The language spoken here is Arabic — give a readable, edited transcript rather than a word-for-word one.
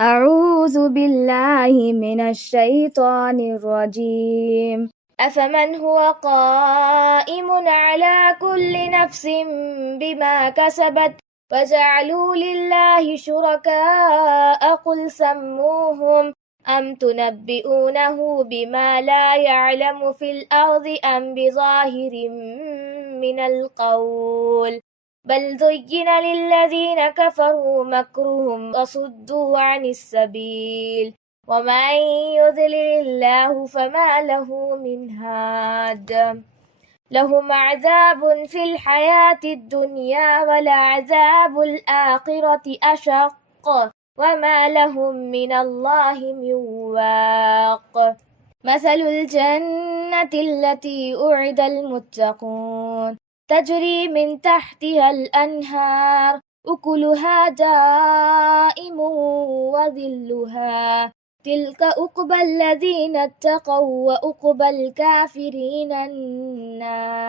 أعوذ بالله من الشيطان الرجيم. أفمن هو قائم على كل نفس بما كسبت وجعلوا لله شركاء قل سموهم أم تنبئونه بما لا يعلم في الأرض أم بظاهر من القول بل زين للذين كفروا مكرهم وصدوا عن السبيل ومن يضلل الله فما له من هاد لهم عذاب في الحياة الدنيا ولعذاب الآخرة أشق وما لهم من الله من واق مثل الجنة التي أعد المتقون تجري من تحتها الأنهار أكلها دائم وظلها تلك عقبى الذين اتقوا وعقبى الكافرين النار